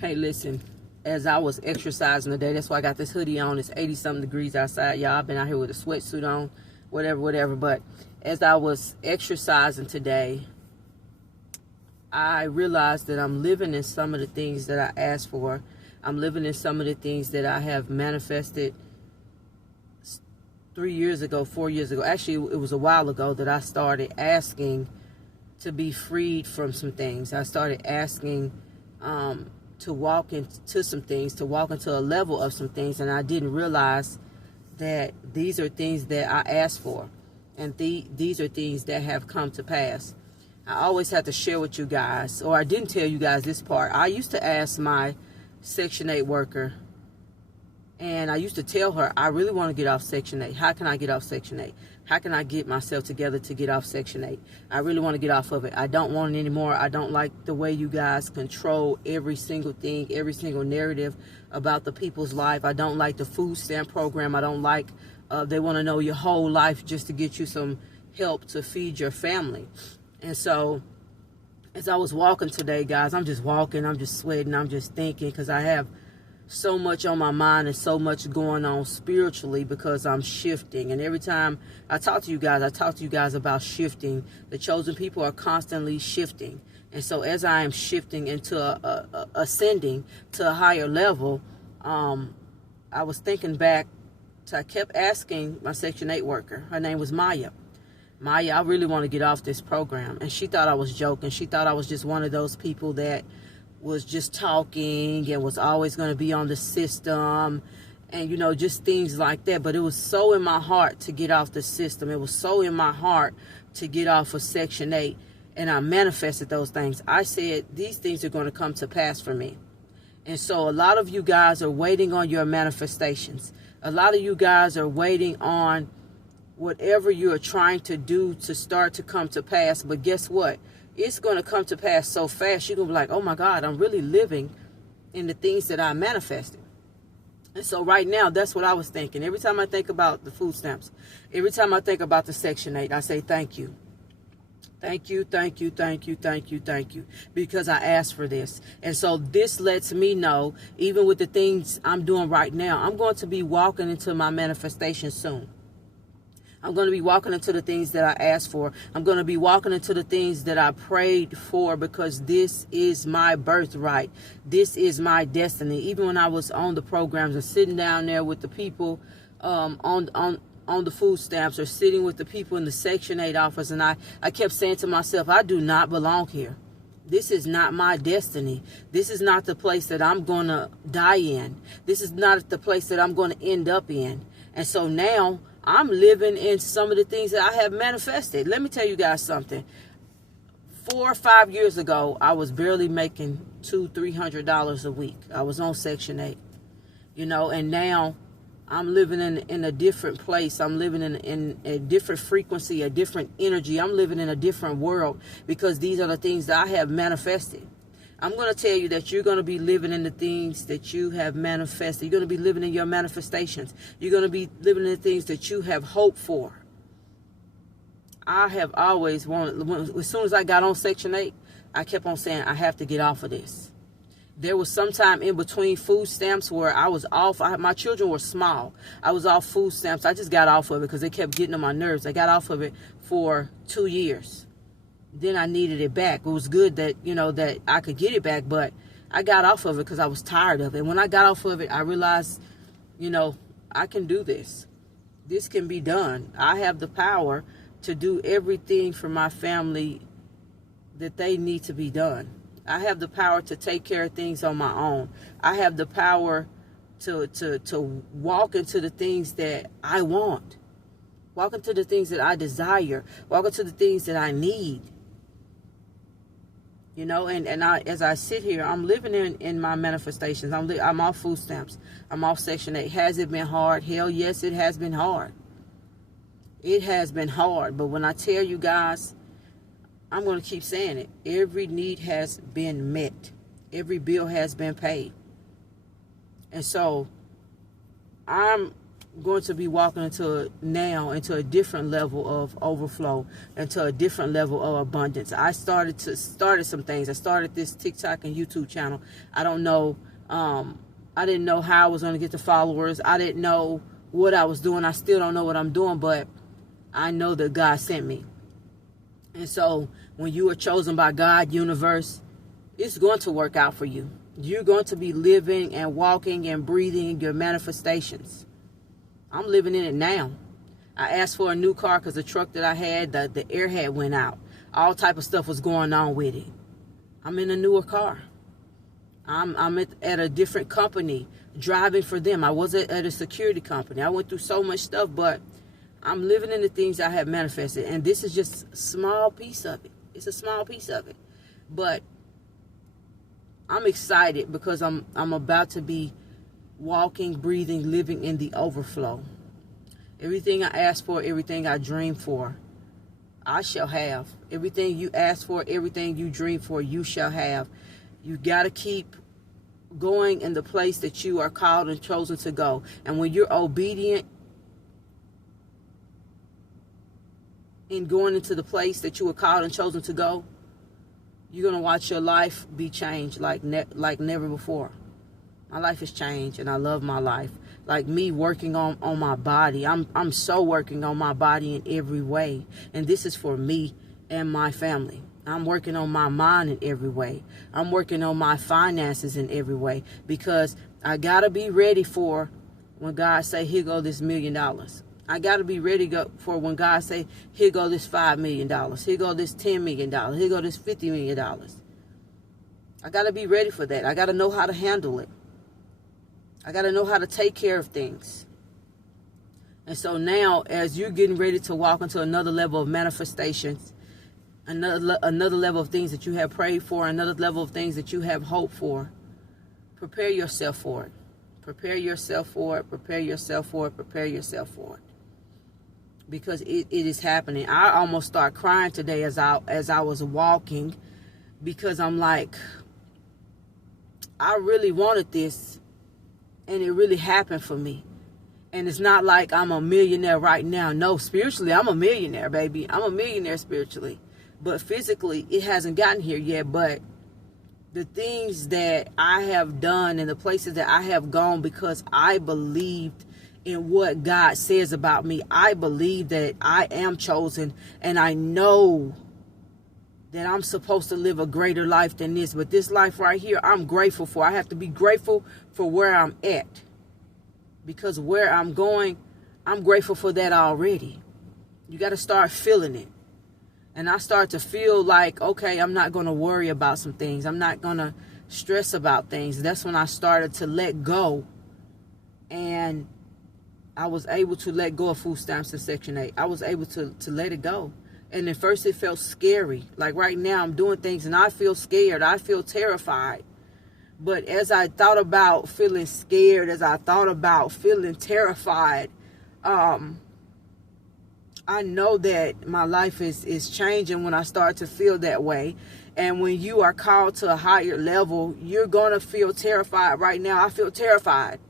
Hey, listen, as I was exercising today, that's why I got this hoodie on. It's 80-something degrees outside. Y'all, I've been out here with a sweatsuit on, whatever. But as I was exercising today, I realized that I'm living in some of the things that I asked for. I'm living in some of the things that I have manifested 3 years ago, 4 years ago. Actually, it was a while ago that I started asking to be freed from some things. I started asking to walk into some things, to walk into a level of some things, and I didn't realize that these are things that I asked for, and these are things that have come to pass. I always have to share with you guys, or I didn't tell you guys this part. I used to ask my Section 8 worker, and I used to tell her, I really want to get off Section 8. How can I get off Section 8? How can I get myself together to get off Section 8? I really want to get off of it. I don't want it anymore. I don't like the way you guys control every single thing, every single narrative about the people's life. I don't like the food stamp program. I don't like they want to know your whole life just to get you some help to feed your family. And so as I was walking today, guys, I'm just walking, I'm just sweating, I'm just thinking, because I have so much on my mind and so much going on spiritually, because I'm shifting. And every time I talk to you guys about shifting. The chosen people are constantly shifting. And so as I am shifting into ascending to a higher level, I was thinking back to, I kept asking my Section 8 worker. Her name was Maya. Maya, I really want to get off this program. And she thought I was joking. She thought I was just one of those people that was just talking and was always going to be on the system and, you know, just things like that. But it was so in my heart to get off the system. It was so in my heart to get off of Section 8. And I manifested those things. I said, these things are going to come to pass for me. And so a lot of you guys are waiting on your manifestations. A lot of you guys are waiting on whatever you are trying to do to start to come to pass. But guess what? It's going to come to pass so fast, you're going to be like, oh my God, I'm really living in the things that I manifested. And so right now, that's what I was thinking. Every time I think about the food stamps, every time I think about the Section 8, I say, thank you. Thank you, thank you, thank you, thank you, thank you, because I asked for this. And so this lets me know, even with the things I'm doing right now, I'm going to be walking into my manifestation soon. I'm going to be walking into the things that I asked for. I'm going to be walking into the things that I prayed for, because this is my birthright. This is my destiny. Even when I was on the programs and sitting down there with the people on the food stamps, or sitting with the people in the Section 8 office, and I kept saying to myself, I do not belong here. This is not my destiny. This is not the place that I'm going to die in. This is not the place that I'm going to end up in. And so now I'm living in some of the things that I have manifested. Let me tell you guys something. 4 or 5 years ago, I was barely making $200-300 a week. I was on Section 8, you know, and now I'm living in a different place. I'm living in a different frequency, a different energy. I'm living in a different world, because these are the things that I have manifested. I'm going to tell you that you're going to be living in the things that you have manifested. You're going to be living in your manifestations. You're going to be living in the things that you have hoped for. I have always wanted, as soon as I got on Section 8, I kept on saying, I have to get off of this. There was some time in between food stamps where I was off. My children were small. I was off food stamps. I just got off of it because they kept getting on my nerves. I got off of it for 2 years. Then I needed it back. It was good that, you know, that I could get it back, but I got off of it because I was tired of it. When I got off of it, I realized, you know, I can do this. This can be done. I have the power to do everything for my family that they need to be done. I have the power to take care of things on my own. I have the power to walk into the things that I want. Walk into the things that I desire. Walk into the things that I need. You know, and I, as I sit here, I'm living in my manifestations. I'm off food stamps. I'm off Section 8. Has it been hard? Hell yes, it has been hard. It has been hard. But when I tell you guys, I'm going to keep saying it. Every need has been met. Every bill has been paid. And so I'm going to be walking into a different level of overflow, into a different level of abundance. I started some things. I started this TikTok and YouTube channel. I don't know. I didn't know how I was going to get the followers. I didn't know what I was doing. I still don't know what I'm doing, but I know that God sent me. And so when you are chosen by God, universe, it's going to work out for you. You're going to be living and walking and breathing your manifestations. I'm living in it now. I asked for a new car because the truck that I had, the air had went out. All type of stuff was going on with it. I'm in a newer car. I'm at a different company, driving for them. I wasn't at a security company. I went through so much stuff, but I'm living in the things I have manifested. And this is just a small piece of it. It's a small piece of it. But I'm excited because I'm about to be walking, breathing, living in the overflow. Everything I ask for, everything I dream for, I shall have. Everything you ask for, everything you dream for, you shall have. You got to keep going in the place that you are called and chosen to go. And when you're obedient in going into the place that you were called and chosen to go, you're going to watch your life be changed like never before. My life has changed, and I love my life. Like me working on my body. I'm so working on my body in every way. And this is for me and my family. I'm working on my mind in every way. I'm working on my finances in every way. Because I got to be ready for when God say, here go this $1 million. I got to be ready for when God say, here go this $5 million. Here go this $10 million. Here go this $50 million. I got to be ready for that. I got to know how to handle it. I got to know how to take care of things. And so now, as you're getting ready to walk into another level of manifestations, another level of things that you have prayed for, another level of things that you have hoped for, prepare yourself for it. Prepare yourself for it. Prepare yourself for it. Prepare yourself for it. Because it is happening. I almost start crying today as I was walking, because I'm like, I really wanted this, and it really happened for me. And it's not like I'm a millionaire right now. No, spiritually, I'm a millionaire, baby. I'm a millionaire spiritually. But physically, it hasn't gotten here yet. But the things that I have done and the places that I have gone, because I believed in what God says about me. I believe that I am chosen, and I know that I'm supposed to live a greater life than this. But this life right here, I'm grateful for. I have to be grateful for where I'm at. Because where I'm going, I'm grateful for that already. You got to start feeling it. And I start to feel like, okay, I'm not going to worry about some things. I'm not going to stress about things. That's when I started to let go. And I was able to let go of food stamps and Section 8. I was able to let it go. And at first it felt scary. Like right now I'm doing things and I feel scared. I feel terrified. But as I thought about feeling scared, as I thought about feeling terrified, I know that my life is changing when I start to feel that way. And when you are called to a higher level, you're going to feel terrified. Right now, I feel terrified.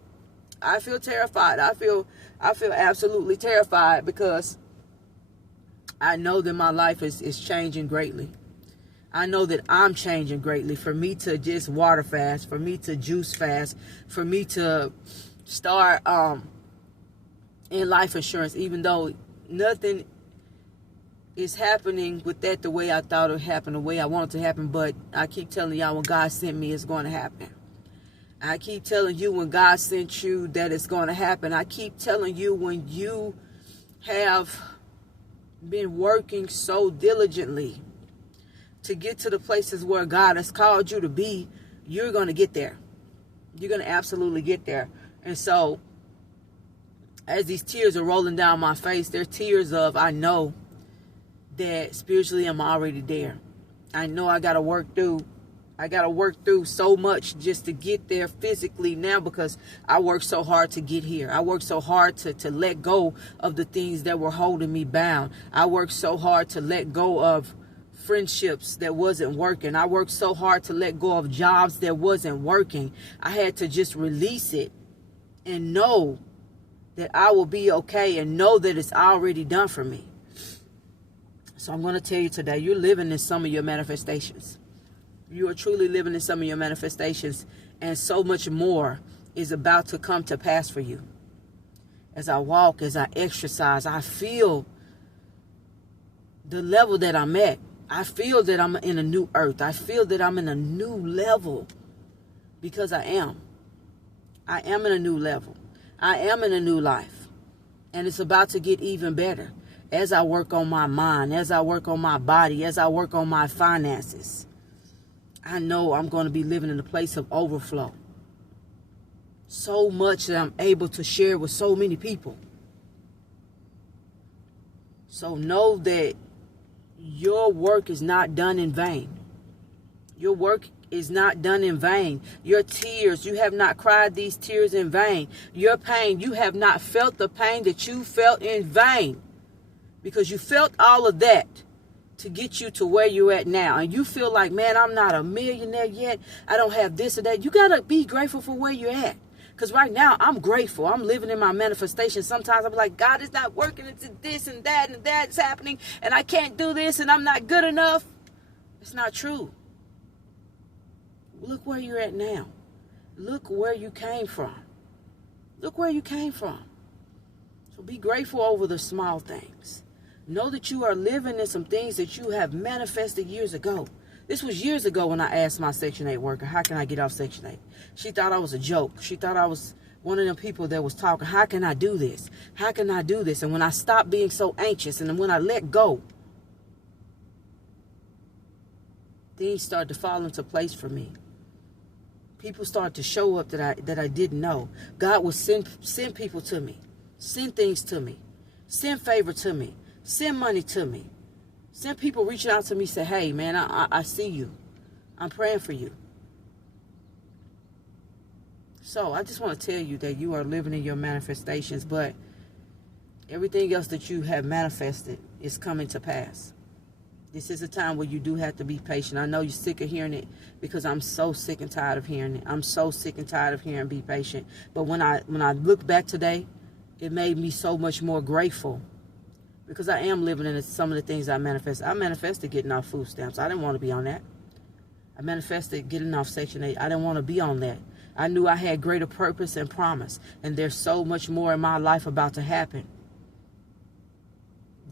I feel terrified. I feel absolutely terrified, because I know that my life is changing greatly. I know that I'm changing greatly. For me to just water fast, for me to juice fast, for me to start in life insurance, even though nothing is happening with that the way I thought it would happen, the way I want it to happen. But I keep telling y'all, when God sent me, it's going to happen. I keep telling you, when God sent you, that it's going to happen. I keep telling you, when you have been working so diligently to get to the places where God has called you to be, you're going to get there. You're going to absolutely get there. And so, as these tears are rolling down my face, they're tears of, I know that spiritually I'm already there. I know I got to work through so much just to get there physically now, because I worked so hard to get here. I worked so hard to let go of the things that were holding me bound. I worked so hard to let go of friendships that wasn't working. I worked so hard to let go of jobs that wasn't working. I had to just release it and know that I will be okay and know that it's already done for me. So I'm going to tell you today, you're living in some of your manifestations. You are truly living in some of your manifestations, and so much more is about to come to pass for you. As I walk, as I exercise, I feel the level that I'm at. I feel that I'm in a new earth. I feel that I'm in a new level, because I am. I am in a new level. I am in a new life. And it's about to get even better as I work on my mind, as I work on my body, as I work on my finances. I know I'm going to be living in a place of overflow. So much that I'm able to share with so many people. So know that your work is not done in vain. Your work is not done in vain. Your tears, you have not cried these tears in vain. Your pain, you have not felt the pain that you felt in vain. Because you felt all of that to get you to where you're at now. And you feel like, man, I'm not a millionaire yet. I don't have this or that. You got to be grateful for where you're at. Because right now, I'm grateful. I'm living in my manifestation. Sometimes I'm like, God, it's not working. It's this and that's happening. And I can't do this and I'm not good enough. It's not true. Look where you're at now. Look where you came from. Look where you came from. So be grateful over the small things. Know that you are living in some things that you have manifested years ago. This was years ago when I asked my Section 8 worker, how can I get off Section 8? She thought I was a joke. She thought I was one of them people that was talking, how can I do this? How can I do this? And when I stopped being so anxious and when I let go, things started to fall into place for me. People started to show up that I didn't know. God would send people to me, send things to me, send favor to me, send money to me. Send people reaching out to me, say, hey, man, I see you. I'm praying for you. So I just want to tell you that you are living in your manifestations, but everything else that you have manifested is coming to pass. This is a time where you do have to be patient. I know you're sick of hearing it because I'm so sick and tired of hearing it. I'm so sick and tired of hearing be patient. But when I look back today, it made me so much more grateful. Because I am living in some of the things I manifested. I manifested getting off food stamps. I didn't want to be on that. I manifested getting off Section 8. I didn't want to be on that. I knew I had greater purpose and promise. And there's so much more in my life about to happen.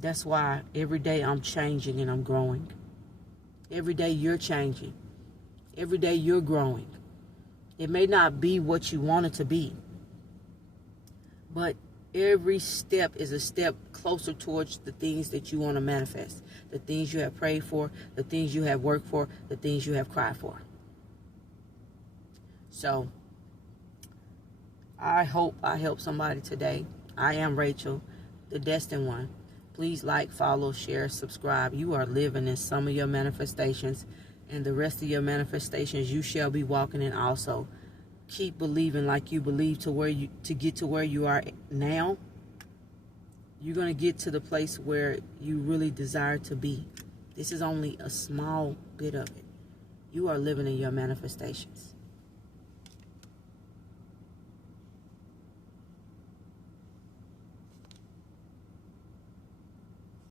That's why every day I'm changing and I'm growing. Every day you're changing. Every day you're growing. It may not be what you want it to be. But every step is a step closer towards the things that you want to manifest. The things you have prayed for, the things you have worked for, the things you have cried for. So, I hope I help somebody today. I am Rachel, the Destined One. Please like, follow, share, subscribe. You are living in some of your manifestations, and the rest of your manifestations you shall be walking in also. Keep believing like you believe to get to where you are now. You're going to get to the place where you really desire to be. This is only a small bit of it. You are living in your manifestations.